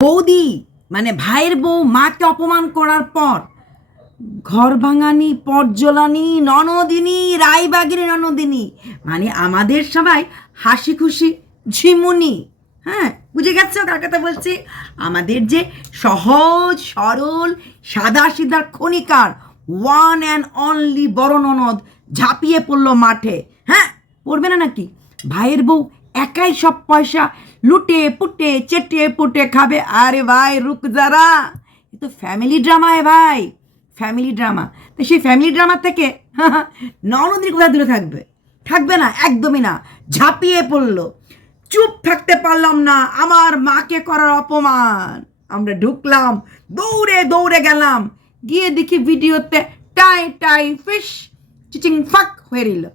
বৌদি মানে ভাইয়ের বউ মাকে অপমান করার পর ঘর ভাঙানি পর্জলানি ননদিনী, রায়বাগিনী, ননদিনী মানে আমাদের সবাই হাসি খুশি ঝিমুনি হ্যাঁ? বুঝে গেছো কার কথা বলছি? আমাদের যে সহজ, সরল সাদা সিধার খনিকার ওয়ান অ্যান্ড অনলি বড় ননদ ঝাঁপিয়ে পড়ল মাঠে হ্যাঁ? পড়বে না নাকি? ভাইয়ের বউ একাই সব পয়সা লুটে, পুটে, চেটে, পুটে খাবে। আরে ভাই, রুক যারা। এ তো ফ্যামিলি ড্রামা এ ভাই ফ্যামিলি ড্রামা তো সেই ফ্যামিলি ড্রামা থেকে ননদির কোথায় দূরে থাকবে? থাকবে না, একদমই না। ঝাঁপিয়ে পড়ল। চুপ থাকতে পারলাম না, আমার মাকে করার অপমান। আমরা ঢুকলাম, দৌড়ে দৌড়ে গেলাম। গিয়ে দেখি ভিডিওতে টাই টাই ফিশ চিচিং ফাক হয়ে রইল।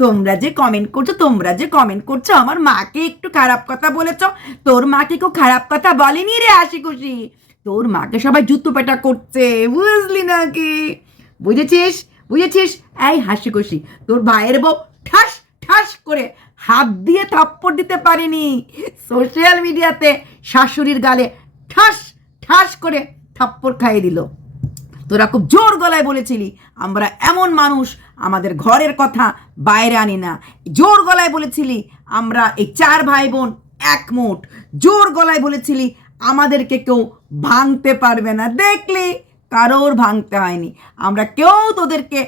তোমরা যে কমেন্ট করছ, তোমরা যে কমেন্ট করছ, আমার মাকে একটু খারাপ কথা বলেছ। তোর মাকে কেউ খারাপ কথা বলেনি রে, হাসি খুশি। তোর মাকে সবাই জুতো পেটা করছে, বুঝলি নাকি? বুঝেছিস? বুঝেছিস? এই হাসি খুশি। তোর ভাইয়ের বউ ঠাস ঠাস করে হাত দিয়ে থাপ্পড় দিতে পারিনি। সোশ্যাল মিডিয়াতে শাশুড়ির গালে ঠাস ঠাস করে থাপ্পড় খাইয়ে দিল। তোরা খুব জোর গলায় বলেছিলি, আমরা এমন মানুষ, আমাদের ঘরের কথা বাইরে আনি না। জোর গলায় বলেছিলি, আমরা এই চার ভাই বোন একমুট জোর গলায় বলেছিলি, আমাদেরকে কেউ ভাঙতে পারবে না। দেখলি, কারোর ভাঙতে হয়নি। আমরা কেউ তোদেরকে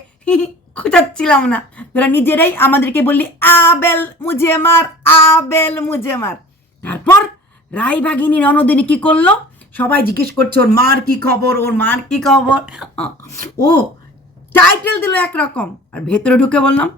খোঁজাচ্ছিলাম না। তোরা নিজেরাই আমাদেরকে বললি, আবেল মুজে মার আবেল মুজে মার তারপর রায়বাগিনী ননদিনী কি করল? সবাই জিজ্ঞেস করছে, ওর মার কি খবর? ওর মার কি খবর? ও টাইটেল দিল একরকম। আর ভেতরে ঢুকে বললাম,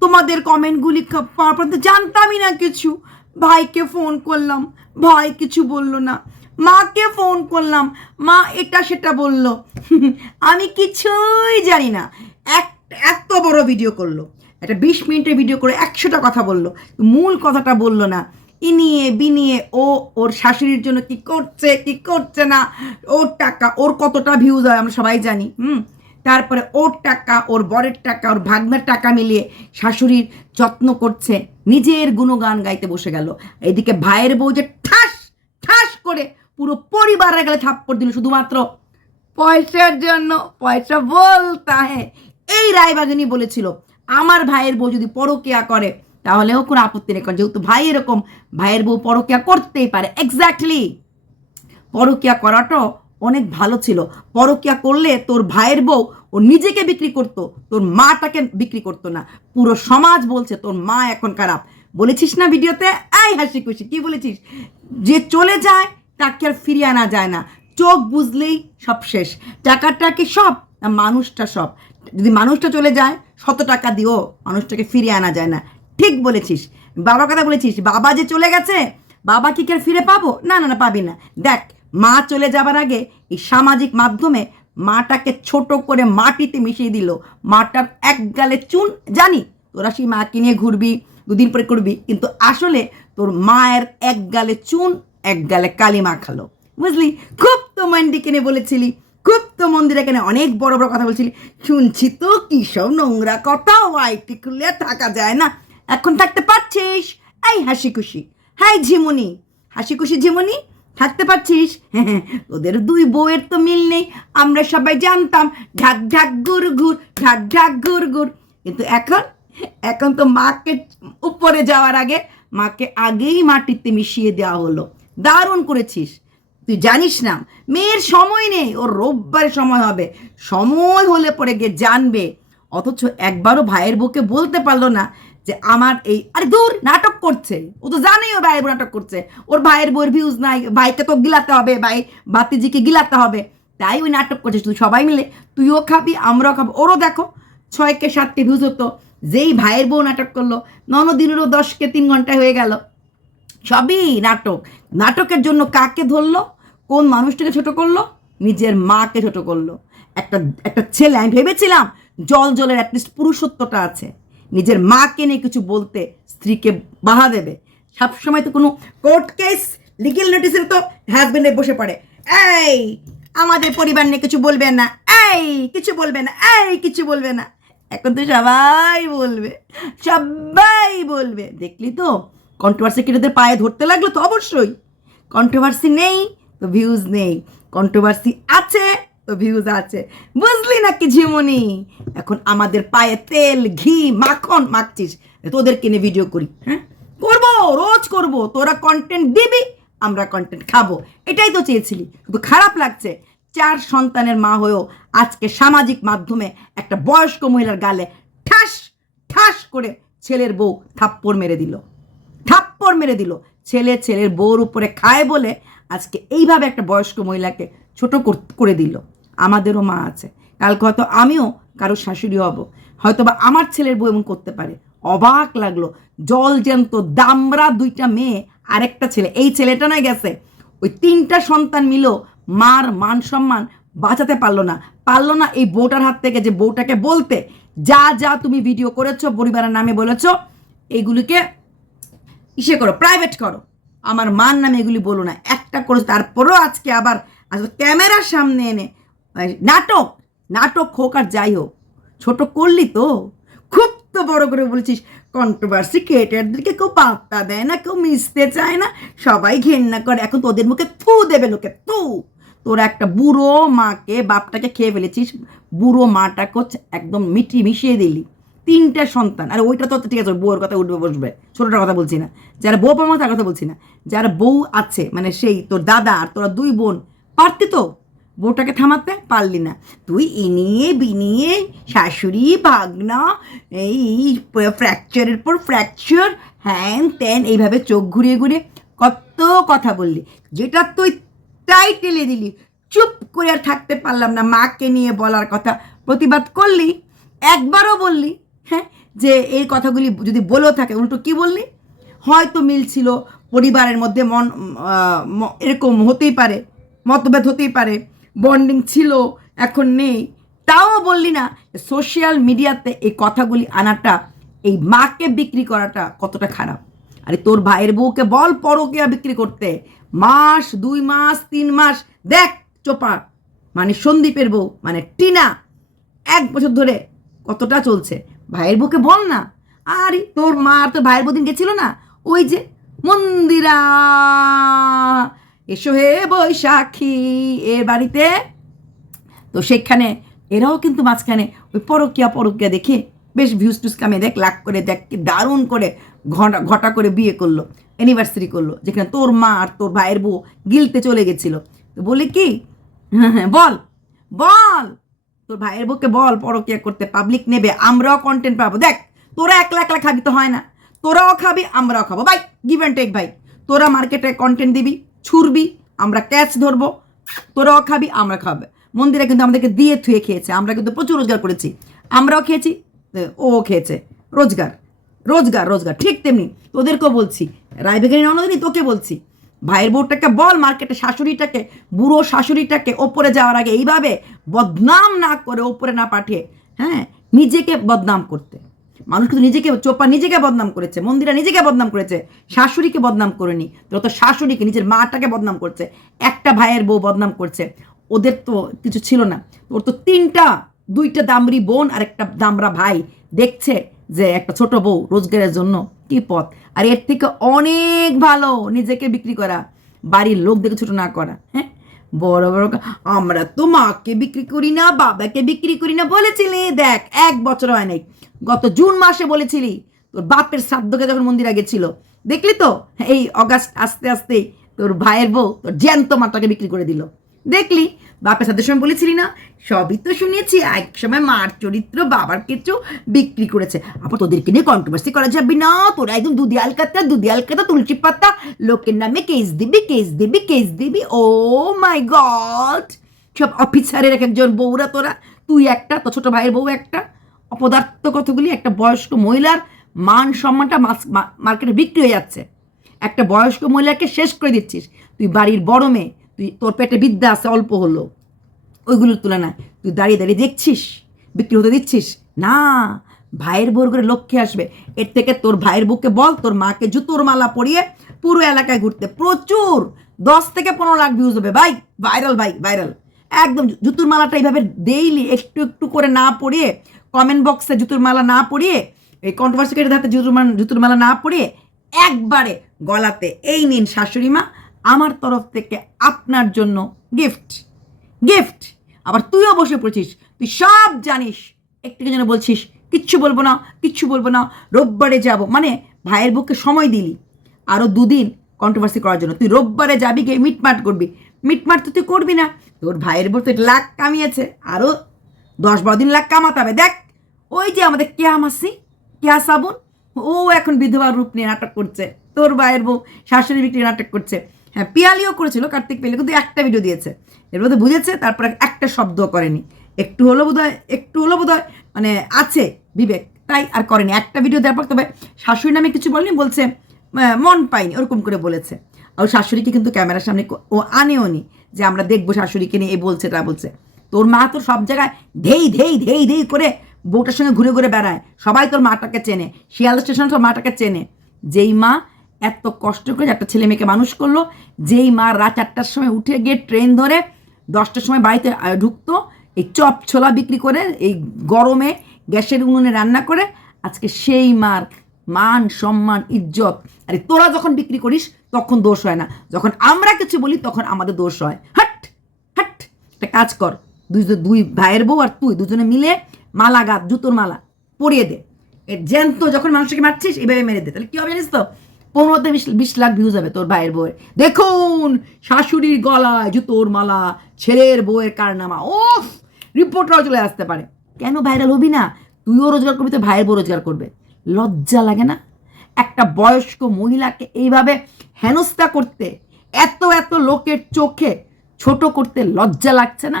তোমাদের কমেন্টগুলি খ- পাওয়ার পর তো জানতামই না কিছু। ভাইকে ফোন করলাম, ভাই কিছু বলল না। মাকে ফোন করলাম, মা এটা সেটা বলল। আমি কিছুই জানি না। এক, এত বড় ভিডিও করল। একটা বিশ মিনিটের ভিডিও করে একশোটা কথা বলল। মূল কথাটা বলল না। ইনিয়ে বিনিয়ে ও ওর শাশুড়ির জন্য কি করছে কি করছে না, ওর টাকা, ওর কতটা ভিউজ হয় আমরা সবাই জানি, হুম? তারপরে ওর টাকা, ওর বরের টাকা, ওর ভাগ্নের টাকা মিলিয়ে শাশুড়ির যত্ন করছে, নিজের গুণগান গাইতে বসে গেল। এদিকে ভাইয়ের বউ যে ঠাস ঠাস করে পুরো পরিবারের গেলে থাপ্পড় দিল, শুধুমাত্র পয়সার জন্য পয়সা বলতা হ্যাঁ। এই রায়বাগিনী বলেছিল, আমার ভাইয়ের বউ যদি পরকিয়া করে তাহলেও কোনো আপত্তি নেই, কারণ যেহেতু ভাই এরকম, ভাইয়ের বউ পরকিয়া করতেই পারে। এক্স্যাক্টলি পরকিয়া করাটাও অনেক ভালো ছিল। পরকিয়া করলে তোর ভাইয়ের বউ, ও নিজেকে বিক্রি করতো, তোর মাটাকে বিক্রি করতো না। পুরো সমাজ বলছে, তোর মা এখন খারাপ। বলেছিস না ভিডিওতে? আই হাসি খুশি, কি বলেছিস? যে চলে যায়, তাকে আর ফিরিয়ে আনা যায় না। চোখ বুঝলেই সব শেষ। টাকাটা কি সব? মানুষটা সব। যদি মানুষটা চলে যায়, শত টাকা দিও মানুষটাকে ফিরিয়ে আনা যায় না। ঠিক বলেছিস। বাবার কথা বলেছিস। বাবা যে চলে গেছে, বাবা কি কে আর ফিরে পাবো? না না না, পাবি না। দেখ, মা চলে যাবার আগে এই সামাজিক মাধ্যমে মাটাকে ছোট করে মাটিতে মিশিয়ে দিল। মাটার এক গালে চুন, জানি, তোরা সেই মাকে নিয়ে ঘুরবি, দুদিন পরে করবি, কিন্তু আসলে তোর মায়ের এক গালে চুন, এক গালে কালি মাখালো বুঝলি? খুব তো মান্ডি কিনে বলেছিলি, খুব তো মন্দিরে কেনে অনেক বড় বড় কথা বলছিলি। শুনছি তো কি সব নোংরা কথা ওয়াইটি খুলে থাকা যায় না। এখন থাকতে পারছিস? এই হাসি খুশি হ্যাঁ ঝিমুনি। হাসি খুশি ঝিমুনি, থাকতে পারছিস? তোদের দুই বউয়ের তো মিল নেই। আমরা সবাই জানতাম, ঢাক ঢাক গুর ঘুর, ঢাক ঢাক গুর গুর কিন্তু এখন এখন তো মাকে উপরে যাওয়ার আগে, মাকে আগেই মাটিতে মিশিয়ে দেওয়া হলো। দারুণ করেছিস। তুই জানিস না, মেয়ের সময় নেই, ওর রোববার সময় হবে। সময় হলে পরে গিয়ে জানবে। অথচ একবারও ভাইয়ের বউকে বলতে পারল না যে আমার এই, আরে দূর, নাটক করছে। ও তো জানেই ও ভাইয়ের নাটক করছে। ওর ভাইয়ের বউয়ের ভিউজ নাই, ভাইকে তো গিলাতে হবে, ভাই বাতিজিকে গিলাতে হবে। তাই ওই নাটক করছিস তুই সবাই মিলে। তুইও খাবি, আমরাও খাব। ওরও দেখো, ছয়কে সাতকে ভিউজ হতো। যেই ভাইয়ের বউ নাটক করল, ননদিনেরও দশকে তিন ঘন্টায় হয়ে গেল। সবই নাটক। নাটকের জন্য কাকে ধরলো, কোন মানুষটাকে ছোট করল, নিজের মাকে ছোট করল। একটা একটা ছেলে, আমি ভেবেছিলাম জল জলের অ্যাটলিস্ট পুরুষত্বটা আছে। নিজের মাকে নিয়ে কিছু বলতে স্ত্রীকে বাধা দেবে। সবসময় তো কোনো কোর্ট কেস লিগেল নোটিসের তো হাজবেন্ডে বসে পড়ে। এই, আমাদের পরিবার নিয়ে কিছু বলবে না। এই, কিছু বলবে না। এই, কিছু বলবে না। এখন তো সবাই বলবে সবাই বলবে। দেখলি তো কন্ট্রোভার্সি কেটেদের পায়ে ধরতে লাগল তো অবশ্যই। কন্ট্রোভার্সি নেই, তো ভিউজ নেই। কন্ট্রোভার্সি আছে ভিউজ আছে। বুঝলি নাকি ঝিমুনি? এখন আমাদের পায়ে তেল, ঘি, মাখন মাখছিস। তোদেরকে নিয়ে ভিডিও করি হ্যাঁ? করব, রোজ করব। তোরা কন্টেন্ট দিবি, আমরা কন্টেন্ট খাব। এটাই তো চেয়েছিলি। কিন্তু খারাপ লাগছে। চার সন্তানের মা হয়েও আজকে সামাজিক মাধ্যমে একটা বয়স্ক মহিলার গালে ঠাস ঠাস করে ছেলের বউ থাপ্পড় মেরে দিল। থাপ্পড় মেরে দিল। ছেলে ছেলের বউর উপরে খায় বলে আজকে এইভাবে একটা বয়স্ক মহিলাকে ছোট করে দিল। আমাদেরও মা আছে। কালকে হয়তো আমিও কারও শাশুড়ি হব। হয়তো বা আমার ছেলের বউ এমন করতে পারে। অবাক লাগল। জল জ্যান্ত দামরা দুইটা মেয়ে, আরেকটা ছেলে। এই ছেলেটা নয় গেছে। ওই তিনটা সন্তান মিলেও মার মান সম্মান বাঁচাতে পারল না। পারল না এই বউটার হাত থেকে যে বউটাকে বলতে। যা যা তুমি ভিডিও করেছ, পরিবারের নামে বলেছ, এগুলিকে ইসে করো প্রাইভেট করো। আমার মার নামে এগুলি বলো না। একটা করো, তারপরেও আজকে আবার, আজকে ক্যামেরার সামনে এনে নাটক নাটক হোক আর যাই হোক, ছোট করলি তো। খুব তো বড় করে বলছিস কন্ট্রোভার্সি ক্রিয়েটারদেরকে কেউ পাত্তা দেয় না, কেউ মিশতে চায় না, সবাই ঘেন্না করে। এখন তোদের মুখে থু দেবে লোকে তু তোরা একটা বুড়ো মাকে, বাপটাকে খেয়ে ফেলেছিস, বুড়ো মাটাকে একদম মিটি মিশিয়ে দিলি। তিনটা সন্তান। আর ওইটা তো ঠিক আছে বউয়ের কথা উঠবে, বসবে। ছোটটার কথা বলছি না। যারা বউ পামা তার কথা বলছি না। যারা বউ আছে মানে সেই তোর দাদা আর তোরা দুই বোন, পারতি তো? বউটাকে থামাতে পারলি না। তুই ইনিয়ে বিনিয়ে শাশুড়ি, ভাগনা, এই ফ্র্যাকচারের পর ফ্র্যাকচার হ্যান ত্যান, এইভাবে চোখ ঘুরিয়ে ঘুরিয়ে কত কথা বললি। যেটা তুই তাই টেলে দিলি। চুপ করে আর থাকতে পারলাম না মাকে নিয়ে বলার কথা। প্রতিবাদ করলি, একবারও বললি হ্যাঁ যে এই কথাগুলি যদি বলেও থাকে, উল্টো কি বললি? হয়তো মিল ছিল পরিবারের মধ্যে মন এরকম হতেই পারে, মতভেদ হতেই পারে। বন্ডিং ছিল, এখন নেই। তাও বললি না সোশ্যাল মিডিয়াতে এই কথাগুলি আনাটা, এই মাকে বিক্রি করাটা কতটা খারাপ। আরে তোর ভাইয়ের বউকে বল পরকিয়া বিক্রি করতে। মাস, দুই মাস, তিন মাস, দেখ চোপা। মানে সন্দীপের বউ মানে টিনা। এক বছর ধরে কতটা চলছে, ভাইয়ের বউকে বল না। আরে তোর মা আর তোর ভাইয়ের বউদিন গেছিল না? ওই যে মন্দিরা। এসো হে বৈশাখী এর বাড়িতে। তো সেখানে এরাও কিন্তু মাঝখানে ওই পরকিয়া পরকিয়া দেখে বেশ ভিউজ টুস কামে দেখ, লাখ করে দেখ, কি দারুণ করে ঘটা ঘটা করে বিয়ে করল অ্যানিভার্সারি করল, যেখানে তোর মা আর তোর ভাইয়ের বউ গিলতে চলে গেছিল। তো বলি কি? হ্যাঁ হ্যাঁ বল বল, তোর ভাইয়ের বউকে বল, পরকিয়া করতে পাবলিক নেবে, আমরাও কন্টেন্ট পাবো। দেখ, তোরা একলা একলা খাবি তো হয় না, তোরাও খাবি, আমরাও খাব। ভাই গিভ অ্যান্ড টেক ভাই, তোরা মার্কেটে কন্টেন্ট দিবি ছুড়বি আমরা ক্যাচ ধরবো, তোরাও খাবি, আমরা খাবে। মন্দিরে কিন্তু আমাদেরকে দিয়ে থুয়ে খেয়েছে, আমরা কিন্তু প্রচুর রোজগার করেছি। আমরাও খেয়েছি ও খেয়েছে। রোজগার রোজগার রোজগার, ঠিক তেমনি। তোদেরকেও বলছি রায়বেগারি ননদিনী, তোকে বলছি, ভাইয়ের বউটাকে বল মার্কেটে শাশুড়িটাকে, বুড়ো শাশুড়িটাকে ওপরে যাওয়ার আগে এইভাবে বদনাম না করে ওপরে না পাঠিয়ে হ্যাঁ নিজেকে বদনাম করতে। মানুষ কিন্তু নিজেকে, চোপা নিজেকে বদনাম করেছে, মন্দিরা নিজেকে বদনাম করেছে, শাশুড়িকে বদনাম করেনি তো শাশুড়িকে, নিজের মাটাকে বদনাম করছে, একটা ভাইয়ের বউ বদনাম করছে, ওদের তো কিছু ছিল না। ওর তো তিনটা, দুইটা দামরি বোন আর একটা দামরা ভাই। দেখছে যে একটা ছোট বউ রোজগারের জন্য কি পথ। আর এর থেকে অনেক ভালো নিজেকে বিক্রি করা, বাড়ির লোক দেখে ছোট না করা হ্যাঁ? বড় বড় আমরা তো মাকে বিক্রি করি না, বাবাকে বিক্রি করি না বলেছিলি। দেখ, এক বছর হয় নাই। গত জুন মাসে বলেছিলি, তোর বাপের শ্রাদ্ধকে যখন মন্দিরে গেছিল দেখলি তো? এই অগাস্ট আস্তে আস্তে তোর ভাইয়ের বউ, তোর জ্যান্ত মাটাকে বিক্রি করে দিল। দেখলি? বাপের সাথে সময় বলেছিলি না? সবই তো শুনেছি। এক সময় মার চরিত্র বাবার কিছু বিক্রি করেছে। আবার তোদেরকে নিয়ে কন্ট্রোভার্সি করা যাবে না। তোরা একদম দুধি আলকাতা দুধি আলকাতা তুলসী পাতা। লোকের নামে কেস দিবি কেস দিবি কেস দিবি। ও মাই গড সব অফিসারের এক একজন বউরা তোরা। তুই একটা তো ছোট ভাইয়ের বউ একটা। অপদার্থ কতগুলি? একটা বয়স্ক মহিলার মান সম্মানটা মার্কেটে বিক্রি হয়ে যাচ্ছে। একটা বয়স্ক মহিলাকে শেষ করে দিচ্ছিস। তুই বাড়ির বড় মেয়ে। তুই, তোর পেটে বিদ্যা আছে, অল্প হলো। ওইগুলোর তুলনায় তুই দাঁড়িয়ে দাঁড়িয়ে দেখছিস, বিক্রি হতে দিচ্ছিস? না, ভাইয়ের বউর করে লক্ষ্যে আসবে। এর থেকে তোর ভাইয়ের বুকে বল, তোর মাকে জুতোর মালা পরিয়ে পুরো এলাকায় ঘুরতে। প্রচুর, দশ থেকে পনেরো লাখ ভিউজ হবে। ভাই ভাইরাল ভাই ভাইরাল একদম জুতোর মালাটা এইভাবে ডেইলি একটু একটু করে না পরিয়ে কমেন্ট বক্সে জুতোর মালা না পরিয়ে, এই কন্ট্রোভার্সি কেটে হাতে জুতোর জুতোর মালা না পরিয়ে একবারে গলাতে। এই নিন শাশুড়ি মা আমার তরফ থেকে আপনার জন্য গিফট গিফট আবার তুইও বসে পড়ছিস, তুই সব জানিস একটু যেন বলছিস, কিচ্ছু বলব না, কিচ্ছু বলব না, রোববারে যাব। মানে ভাইয়ের বুকে সময় দিলি আরও দুদিন কন্ট্রোভার্সি করার জন্য। তুই রোববারে যাবি গিয়ে মিটমাট করবি। মিটমাট তো তুই করবি না, তোর ভাইয়ের বউ তো লাখ কামিয়েছে। আরও দশ বারো দিন লাখ কামাতে হবে। দেখ, ওই যে আমাদের কেয়া মাসি, কেয়া সাবুন, ও এখন বিধবা রূপ নিয়ে নাটক করছে। তোর ভাইয়ের বউ শাশুড়ি বিক্রি নাটক করছে। হ্যাঁ পিয়ালিও করেছিল কার্তিক পেলে কিন্তু একটা ভিডিও দিয়েছে। এর মধ্যে বুঝেছে, তারপরে একটা শব্দ করেনি। একটু হলো বোধ একটু হলো বোধ মানে আছে বিবেক, তাই আর করেনি। একটা ভিডিও দেওয়ার পর তবে শাশুড়ি নামে কিছু বলেনি, বলছে মন পাইনি, ওরকম করে বলেছে। আর শাশুড়িকে কিন্তু ক্যামেরার সামনে ও আনেও নি যে আমরা দেখব শাশুড়িকে নিয়ে এ বলছে, তা বলছে। তোর মা তো সব জায়গায় ধেই ধেই ধেই ধেই করে বউটার সঙ্গে ঘুরে ঘুরে বেড়ায়। সবাই তোর মাটাকে চেনে। শিয়াল স্টেশন তোর মাটাকে চেনে। যেই মা এত কষ্ট করে একটা ছেলে মেয়েকে মানুষ করল, যেই মা রাত চারটার সময় উঠে গিয়ে ট্রেন ধরে দশটার সময় বাড়িতে ঢুকতো, এই চপ ছোলা বিক্রি করে, এই গরমে গ্যাসের উনুনে রান্না করে, আজকে সেই মার মান, সম্মান, ইজ্জত, আরে তোরা যখন বিক্রি করিস, তখন দোষ হয় না। যখন আমরা কিছু বলি, তখন আমাদের দোষ হয়। হাট হাট, একটা কাজ কর, দুই দুই ভাইয়ের বউ আর তুই দুজনে মিলে মালা গাত জুতোর মালা পরিয়ে দে। এর জ্যান্ত যখন মানুষকে মারছিস, এভাবে মেরে দে। তাহলে কি হবে জানিস তো? পনেরোতে বিশ বিশ লাখ ভিউজ হবে তোর ভাইয়ের বউয়ের। দেখুন, শাশুড়ির গলায় জুতোর মালা, ছেলের বউয়ের কারনামা ওফ রিপোর্টরাও চলে আসতে পারে। কেন ভাইরাল হবি না? তুইও রোজগার করবি তো ভাইয়ের বউ রোজগার করবে। লজ্জা লাগে না? একটা বয়স্ক মহিলাকে এইভাবে হেনস্থা করতে, এত এত লোকের চোখে ছোট করতে লজ্জা লাগছে না?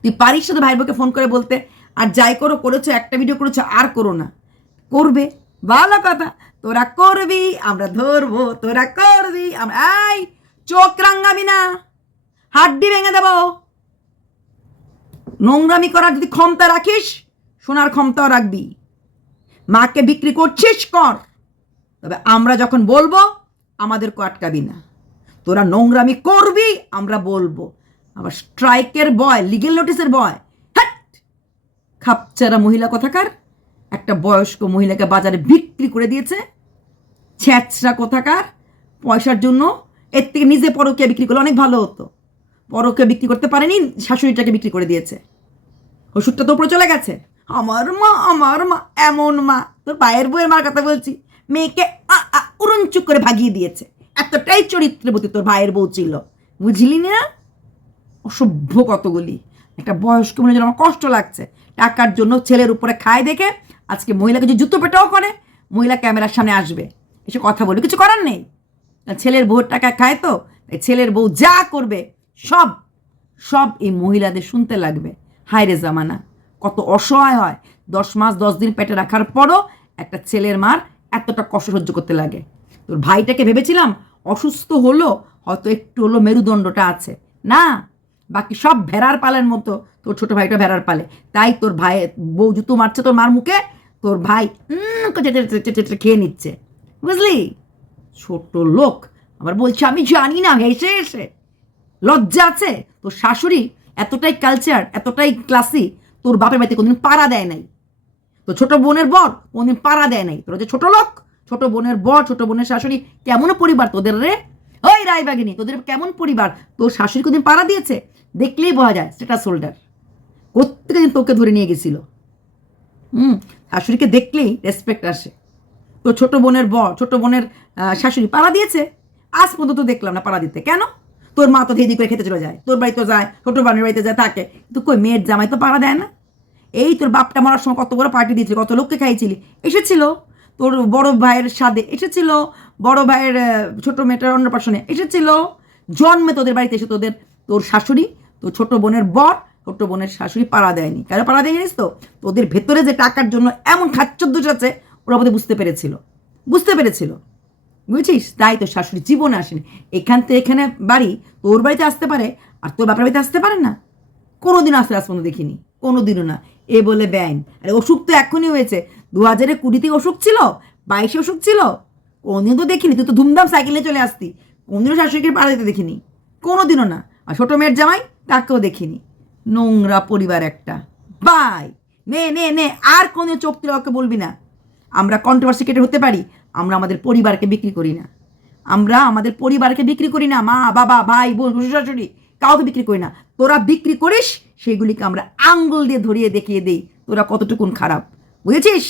তুই পারিস শুধু ভাইয়ের বউকে ফোন করে বলতে, আর যাই করো, করেছ, একটা ভিডিও করেছ, আর করো না। করবে? ভালো কথা। তোরা করবি, আমরা ধরবো। তোরা করবি, আমরা এই, চোখ রাঙ্গাবি না। হাড্ডি ভেঙে দেবো। নোংরামি করার যদি ক্ষমতা রাখিস, সোনার ক্ষমতাও রাখবি। মাকে বিক্রি করছিস, কর। তবে আমরা যখন বলব, আমাদেরকে আটকাবি না। তোরা নোংরামি করবি, আমরা বলব। আবার স্ট্রাইকের বয় লিগেল নোটিসের বয় হ্যাট খাপচারা মহিলা কথাকার। একটা বয়স্ক মহিলাকে বাজারে বিক্রি করে দিয়েছে। ছ্যাঁচড়া কোথাকার, পয়সার জন্য। এর থেকে নিজে পরকে বিক্রি করলে অনেক ভালো হতো। পরকে বিক্রি করতে পারেনি, শাশুড়িটাকে বিক্রি করে দিয়েছে। ওষুধটা তো উপরে চলে গেছে। আমার মা আমার মা, এমন মা। তোর পায়ের বইয়ের মার কথা বলছি। মেয়েকে উড়নচুক করে ভাগিয়ে দিয়েছে। এতটাই চরিত্রবতী তোর ভাইয়ের বউ ছিল। বুঝলি না? অসভ্য কতগুলি। একটা বয়স্ক মনে আমার কষ্ট লাগছে। টাকার জন্য ছেলের উপরে খায় দেখে আজকে মহিলাকে যে জুতো পেটাও করে, মহিলা ক্যামেরার সামনে আসবে। এসে কথা বলে কিছু করার নেই। ছেলের বউর টাকা খায় তো ছেলের বউ যা করবে, সব সব এই মহিলাদের শুনতে লাগবে। হায় রে জামানা, কত অসহায় হয়। দশ মাস, দশ দিন পেটে রাখার পরও একটা ছেলের মার এতটা কষ্ট সহ্য করতে লাগে। তোর ভাইটাকে ভেবেছিলাম অসুস্থ হলো, হয়তো একটু হলো মেরুদণ্ডটা আছে। না, বাকি সব ভেড়ার পালের মতো। তোর ছোট ভাইটা ভেড়ার পালে। তাই তোর ভাই বউ জুতো মারছে তোর মার মুখে তোর ভাই খেয়ে নিচ্ছে। বুঝলি? ছোট লোক। আবার বলছে, আমি জানি না, হেসে হেসে। লজ্জা আছে। তোর শাশুড়ি এতটাই কালচার এতটাই ক্লাসি তোর বাপের বাড়িতে কোনদিন পাড়া দেয় নাই। তো ছোট বোনের বর কোনদিন পাড়া দেয় নাই। তোরা যে ছোট লোক, ছোট বোনের বর, ছোট বোনের শাশুড়ি, কেমন পরিবার তোদের রে? ওই রায়বাগিনী তোদের কেমন পরিবার? তোর শাশুড়ি কোনদিন পাড়া দিয়েছে? দেখলেই বোঝা যায় স্টেটাস হোল্ডার দিন তোকে ধরে নিয়ে গেছিল? হুম। শাশুড়িকে দেখলেই রেসপেক্ট আসে। তো ছোট বোনের বর, ছোট বোনের শাশুড়ি পাড়া দিয়েছে। আজ পর্যন্ত দেখলাম না পাড়া দিতে। কেন? তোর মা তো ধেদি করে খেতে চলে যায়। তোর বাড়িতে যায়, ছোট বাড়ির বাড়িতে যায়, থাকে। কিন্তু কই, মেয়ের জামাই তো পাড়া দেয় না। এই তোর বাপটা মরার সময় কত বড় পার্টি দিয়েছিল, কত লোককে খাইয়েছিলি। এসেছিল। তোর বড় ভাইয়ের স্বাদে এসেছিল। বড় ভাইয়ের ছোট মেয়েটার অন্নপ্রাশনে এসেছিল। জন্মে তোদের বাড়িতে এসে তোদের, তোর শাশুড়ি, তোর ছোট বোনের বর ছোট বোনের শাশুড়ি পাড়া দেয়নি। কেন পাড়া দেয়নি জানিস তো? তোদের ভেতরে যে টাকার জন্য এমন খাচ্চদ্দোষ আছে, ওরা বোধহয় বুঝতে পেরেছিল। বুঝতে পেরেছিল। বুঝছিস? তাই তো শাশুড়ি জীবনে আসেনি। এখান থেকে এখানে বাড়ি তোর বাড়িতে আসতে পারে আর তোর বাপের বাড়িতে আসতে পারে না। কোনোদিন আসতে আজ পর্যন্ত দেখিনি। কোনোদিনও না। এ বলে ব্যাইন আরে অসুখ তো এখনই হয়েছে। দু হাজারে কুড়িতে অসুখ ছিল, বাইশে অসুখ ছিল। কোনদিন তো দেখিনি। তুই তো ধুমধাম সাইকেলে চলে আসতি। কোনদিনও শাশুড়িকে পাড়া দিতে দেখিনি। কোনোদিনও না। আর ছোটো মেয়ের জামাই তাকেও দেখিনি। নোংরা পরিবার একটা। বাই। নে নে নে। আর কোনো চোখ তুলে ওকে বলবি না। আমরা কন্ট্রোভার্সি হতে পারি, আমরা আমাদের পরিবারকে বিক্রি করি না। আমরা আমাদের পরিবারকে বিক্রি করি না, মা, বাবা, ভাই, বোন, শ্বশুর কাউকে বিক্রি করি না। তোরা বিক্রি করিস, সেগুলিকে আমরা আঙ্গুল দিয়ে ধরিয়ে দেখিয়ে দেই। তোরা কতটুকুন খারাপ, বুঝেছিস?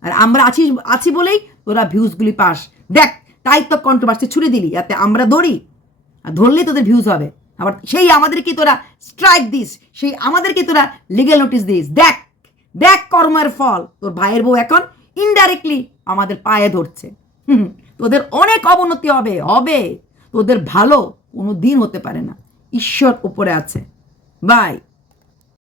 আর আমরা আছি আছি বলেই তোরা ভিউজগুলি পাস। দেখ, তাই তো কন্ট্রোভার্সি ছুড়ে দিলি, যাতে আমরা ধরি। আর ধরলেই তোদের ভিউজ হবে। আবার সেই আমাদেরকে তোরা স্ট্রাইক দিস সেই আমাদেরকে তোরা লিগেল নোটিস দিস। দেখ দেখ কর্মের ফল। তোর ভাইয়ের বউ এখন ইনডাইরেক্টলি আমাদের পায়ে ধরছে। হুম, তোদের অনেক অবনতি হবে হবে। তোদের ভালো কোনো দিন হতে পারে না। ঈশ্বর উপরে আছে। বাই